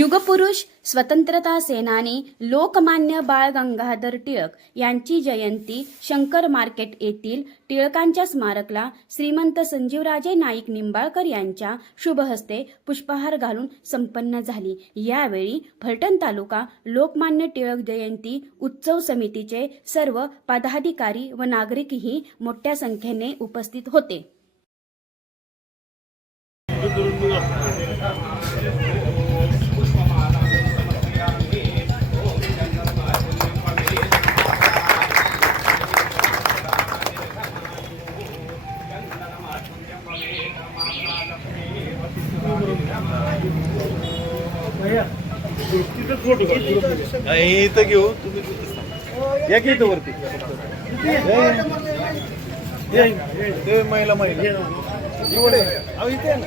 युगपुरुष स्वतंत्रता सेनानी लोकमान्य बाळ गंगाधर टिळक यांची जयंती शंकर मार्केट येथील टिळकांच्या स्मारकला श्रीमंत संजीवराजे नाईक निंबाळकर यांच्या शुभहस्ते पुष्पहार घालून संपन्न झाली. यावेळी फलटण तालुका लोकमान्य टिळक जयंती उत्सव समितीचे सर्व पदाधिकारी व नागरिकही मोठ्या संख्येने उपस्थित होते. इथं घेऊ. तुम्ही या की इथं वरती? महिला महिला. एवढे अहो इथे ना.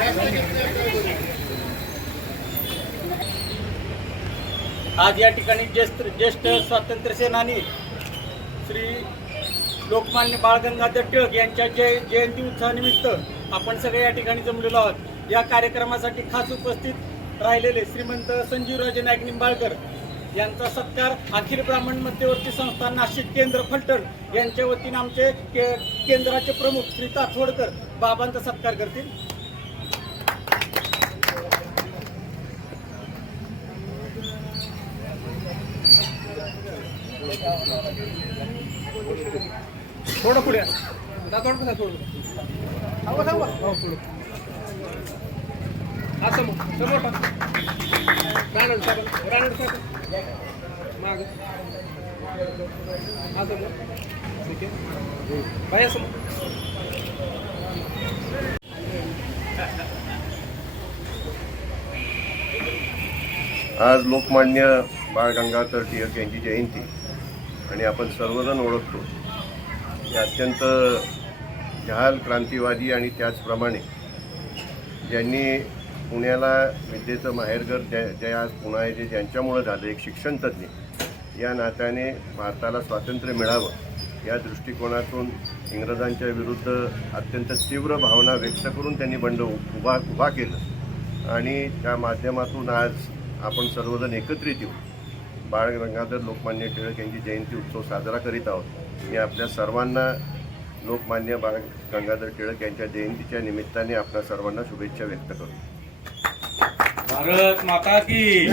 आज या ठिकाणी ज्येष्ठ ज्येष्ठ स्वातंत्र्य सेनानी श्री लोकमान्य बाळ गंगाधर टिळक यांच्या जय जयंती उत्सवानिमित्त आपण सगळे या ठिकाणी जमलेलो आहोत. या कार्यक्रमासाठी खास उपस्थित राहिलेले श्रीमंत संजीवराजे नाईक निंबाळकर यांचा सत्कार अखिल ब्राह्मण मध्यवर्ती संस्था नाशिक केंद्र फलटण यांच्या वतीने आमचे के केंद्राचे प्रमुख श्री ताथोडकर बाबांचा सत्कार करतील. थोडं पुढे. आता थोडं पुढे थोडं. थांबा थांबा. हो पुढे. हा समोर समोर टाक. रानड साहेब रानड साहेब माग. हा समोर. ठीक आहे. बाया समोर. आज लोकमान्य बाळ गंगाधर टिळक यांची जयंती. आणि आपण सर्वजण ओळखतो. हे अत्यंत जहाल क्रांतिवादी आणि त्याचप्रमाणे ज्यांनी पुण्याला विद्येचं माहेरघर ज्या जे आज पुन्हा आहे जे ज्यांच्यामुळं झालं एक शिक्षणतज्ज्ञ या नात्याने भारताला स्वातंत्र्य मिळावं या दृष्टिकोनातून इंग्रजांच्या विरुद्ध अत्यंत तीव्र भावना व्यक्त करून त्यांनी बंड उभा उभा केलं. आणि त्या माध्यमातून आज आपण सर्वजण एकत्रित येऊ. बाळ गंगाधर लोकमान्य टिळक यांची जयंती उत्सव साजरा करीत आहोत. मी आपल्या सर्वांना लोकमान्य बाळ गंगाधर टिळक यांच्या जयंतीच्या निमित्ताने आपल्या सर्वांना शुभेच्छा व्यक्त करतो. भारत माता की